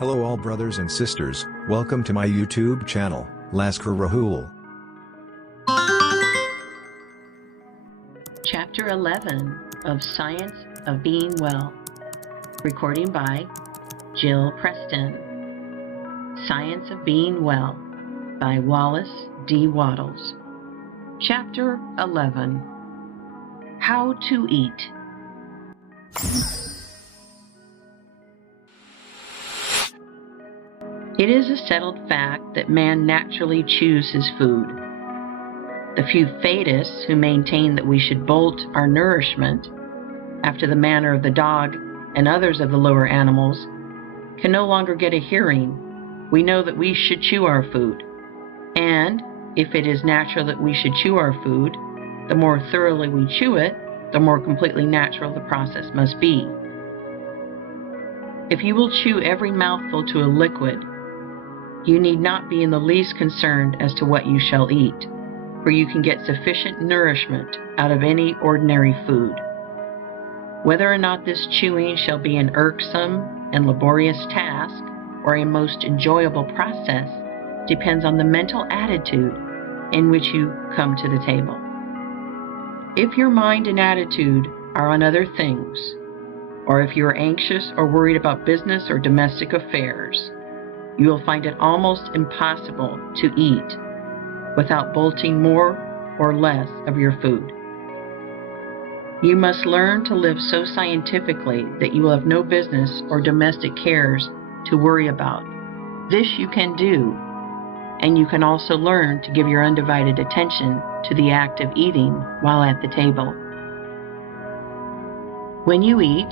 Hello all brothers and sisters, welcome to my YouTube channel, Lascar Raghul. Chapter 11 of Science of Being Well. Recording by Jill Preston. Science of Being Well by Wallace D. Wattles. Chapter 11. How to Eat. It is a settled fact that man naturally chews his food. The few fadists who maintain that we should bolt our nourishment, after the manner of the dog and others of the lower animals, can no longer get a hearing. We know that we should chew our food, and if it is natural that we should chew our food, the more thoroughly we chew it, the more completely natural the process must be. If you will chew every mouthful to a liquid, you need not be in the least concerned as to what you shall eat, for you can get sufficient nourishment out of any ordinary food. Whether or not this chewing shall be an irksome and laborious task or a most enjoyable process depends on the mental attitude in which you come to the table. If your mind and attitude are on other things, or if you are anxious or worried about business or domestic affairs, you will find it almost impossible to eat without bolting more or less of your food. You must learn to live so scientifically that you will have no business or domestic cares to worry about. This you can do, and you can also learn to give your undivided attention to the act of eating while at the table. When you eat,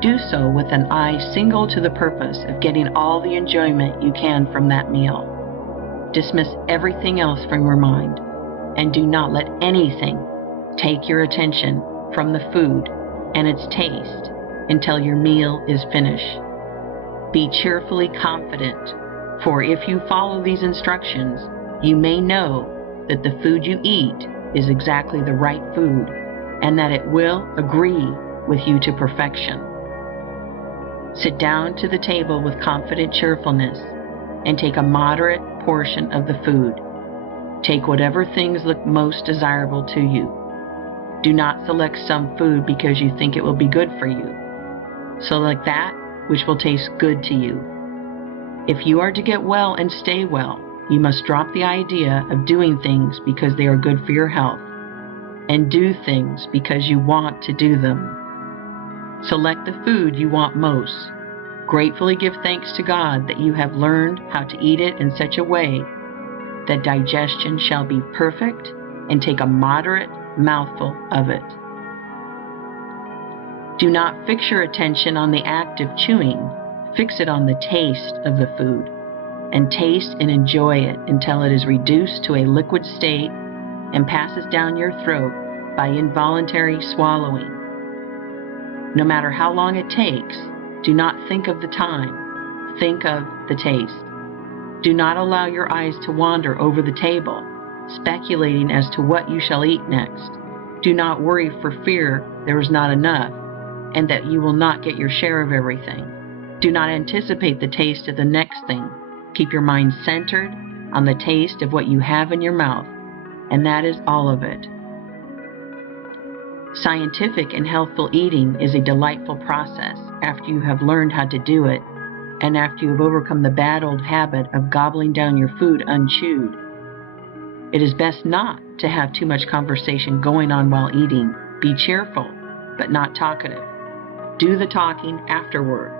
do so with an eye single to the purpose of getting all the enjoyment you can from that meal. Dismiss everything else from your mind, and do not let anything take your attention from the food and its taste until your meal is finished. Be cheerfully confident, for if you follow these instructions, you may know that the food you eat is exactly the right food, and that it will agree with you to perfection. Sit down to the table with confident cheerfulness and take a moderate portion of the food. Take whatever things look most desirable to you. Do not select some food because you think it will be good for you. Select that which will taste good to you. If you are to get well and stay well, you must drop the idea of doing things because they are good for your health, and do things because you want to do them. Select the food you want most. Gratefully give thanks to God that you have learned how to eat it in such a way that digestion shall be perfect, and take a moderate mouthful of it. Do not fix your attention on the act of chewing. Fix it on the taste of the food, and taste and enjoy it until it is reduced to a liquid state and passes down your throat by involuntary swallowing. No matter how long it takes, do not think of the time, think of the taste. Do not allow your eyes to wander over the table, speculating as to what you shall eat next. Do not worry for fear there is not enough, and that you will not get your share of everything. Do not anticipate the taste of the next thing. Keep your mind centered on the taste of what you have in your mouth, and that is all of it. Scientific and healthful eating is a delightful process after you have learned how to do it, and after you have overcome the bad old habit of gobbling down your food unchewed. It is best not to have too much conversation going on while eating. Be cheerful, but not talkative. Do the talking afterward.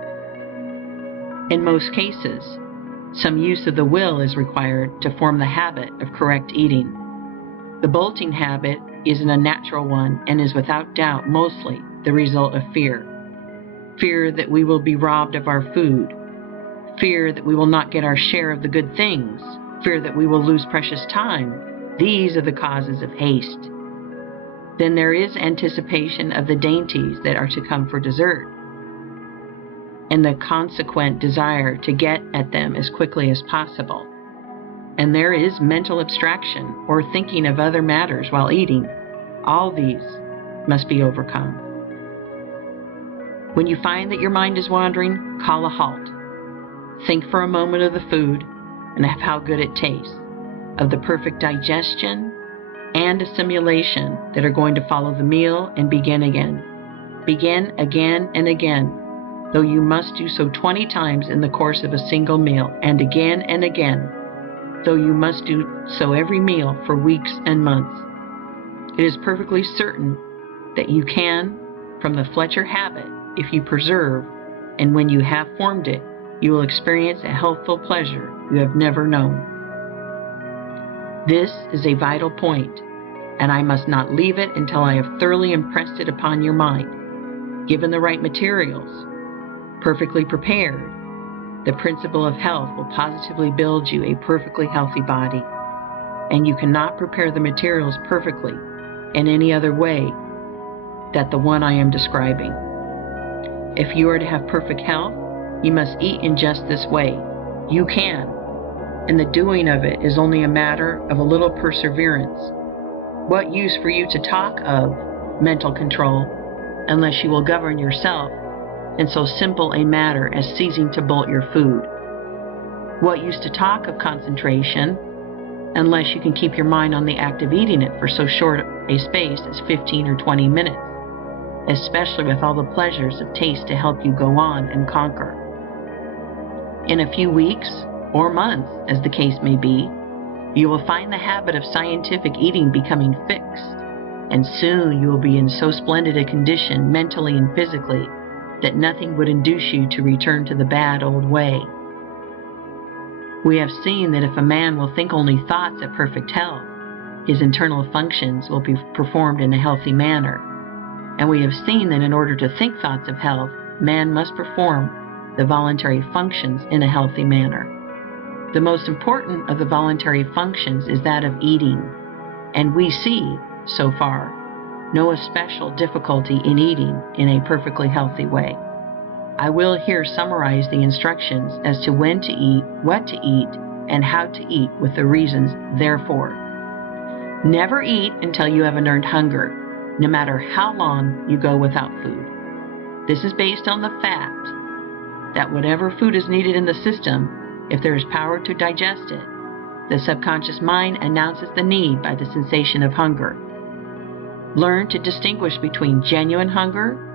In most cases, some use of the will is required to form the habit of correct eating. The bolting habit is an unnatural one and is without doubt mostly the result of fear. Fear that we will be robbed of our food. Fear that we will not get our share of the good things. Fear that we will lose precious time. These are the causes of haste. Then there is anticipation of the dainties that are to come for dessert, and the consequent desire to get at them as quickly as possible. And there is mental abstraction, or thinking of other matters while eating. All these must be overcome. When you find that your mind is wandering, call a halt. Think for a moment of the food and of how good it tastes, of the perfect digestion and assimilation that are going to follow the meal, and begin again. Begin again and again, though you must do so 20 times in the course of a single meal, and again, though you must do so every meal for weeks and months. It is perfectly certain that you can, from the Fletcher habit, if you persevere, and when you have formed it, you will experience a healthful pleasure you have never known. This is a vital point, and I must not leave it until I have thoroughly impressed it upon your mind. Given the right materials, perfectly prepared, the principle of health will positively build you a perfectly healthy body, and you cannot prepare the materials perfectly in any other way than the one I am describing. If you are to have perfect health, you must eat in just this way. You can, and the doing of it is only a matter of a little perseverance. What use for you to talk of mental control unless you will govern yourself in so simple a matter as ceasing to bolt your food? What use to talk of concentration unless you can keep your mind on the act of eating it for so short a space as 15 or 20 minutes, especially with all the pleasures of taste to help you go on and conquer? In a few weeks or months, as the case may be, you will find the habit of scientific eating becoming fixed, and soon you will be in so splendid a condition mentally and physically that nothing would induce you to return to the bad old way. We have seen that if a man will think only thoughts of perfect health, his internal functions will be performed in a healthy manner. And we have seen that in order to think thoughts of health, man must perform the voluntary functions in a healthy manner. The most important of the voluntary functions is that of eating, and we see, so far, no especial difficulty in eating in a perfectly healthy way. I will here summarize the instructions as to when to eat, what to eat, and how to eat, with the reasons therefore. Never eat until you have earned hunger, no matter how long you go without food. This is based on the fact that whatever food is needed in the system, if there is power to digest it, the subconscious mind announces the need by the sensation of hunger. Learn to distinguish between genuine hunger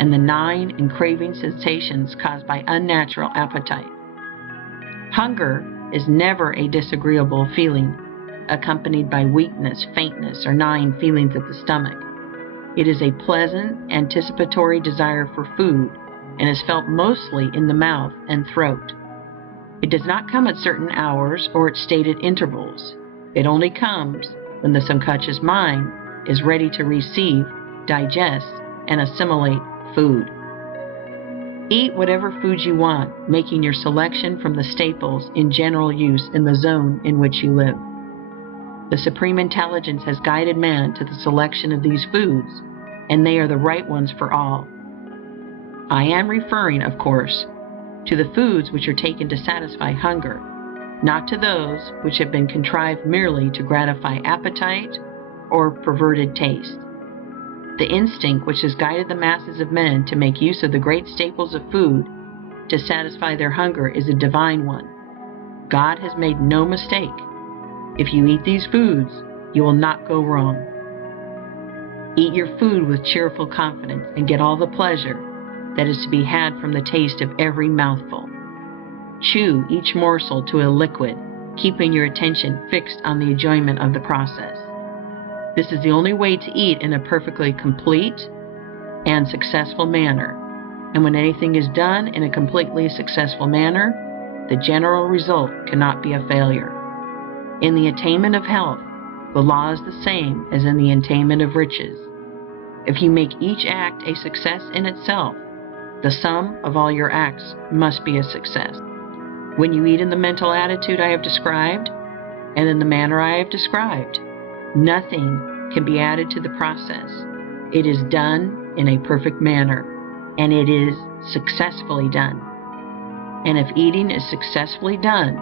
and the gnawing and craving sensations caused by unnatural appetite. Hunger is never a disagreeable feeling accompanied by weakness, faintness, or gnawing feelings at the stomach. It is a pleasant, anticipatory desire for food and is felt mostly in the mouth and throat. It does not come at certain hours or at stated intervals. It only comes when the subconscious mind is ready to receive, digest, and assimilate food. Eat whatever foods you want, making your selection from the staples in general use in the zone in which you live. The Supreme Intelligence has guided man to the selection of these foods, and they are the right ones for all. I am referring, of course, to the foods which are taken to satisfy hunger, not to those which have been contrived merely to gratify appetite or perverted taste. The instinct which has guided the masses of men to make use of the great staples of food to satisfy their hunger is a divine one. God has made no mistake. If you eat these foods, you will not go wrong. Eat your food with cheerful confidence and get all the pleasure that is to be had from the taste of every mouthful. Chew each morsel to a liquid, keeping your attention fixed on the enjoyment of the process. This is the only way to eat in a perfectly complete and successful manner, and when anything is done in a completely successful manner, the general result cannot be a failure. In the attainment of health, the law is the same as in the attainment of riches. If you make each act a success in itself, the sum of all your acts must be a success. When you eat in the mental attitude I have described, and in the manner I have described, nothing can be added to the process. It is done in a perfect manner, and it is successfully done. And if eating is successfully done,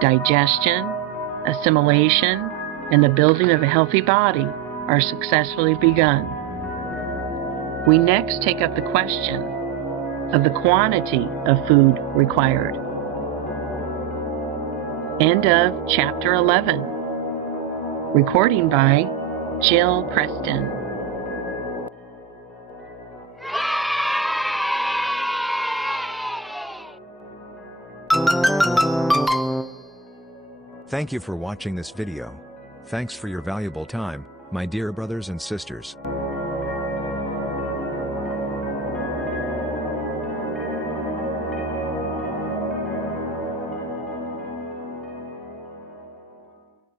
digestion, assimilation, and the building of a healthy body are successfully begun. We next take up the question of the quantity of food required. End of Chapter 11. Recording by Jill Preston. Thank you for watching this video. Thanks for your valuable time, my dear brothers and sisters.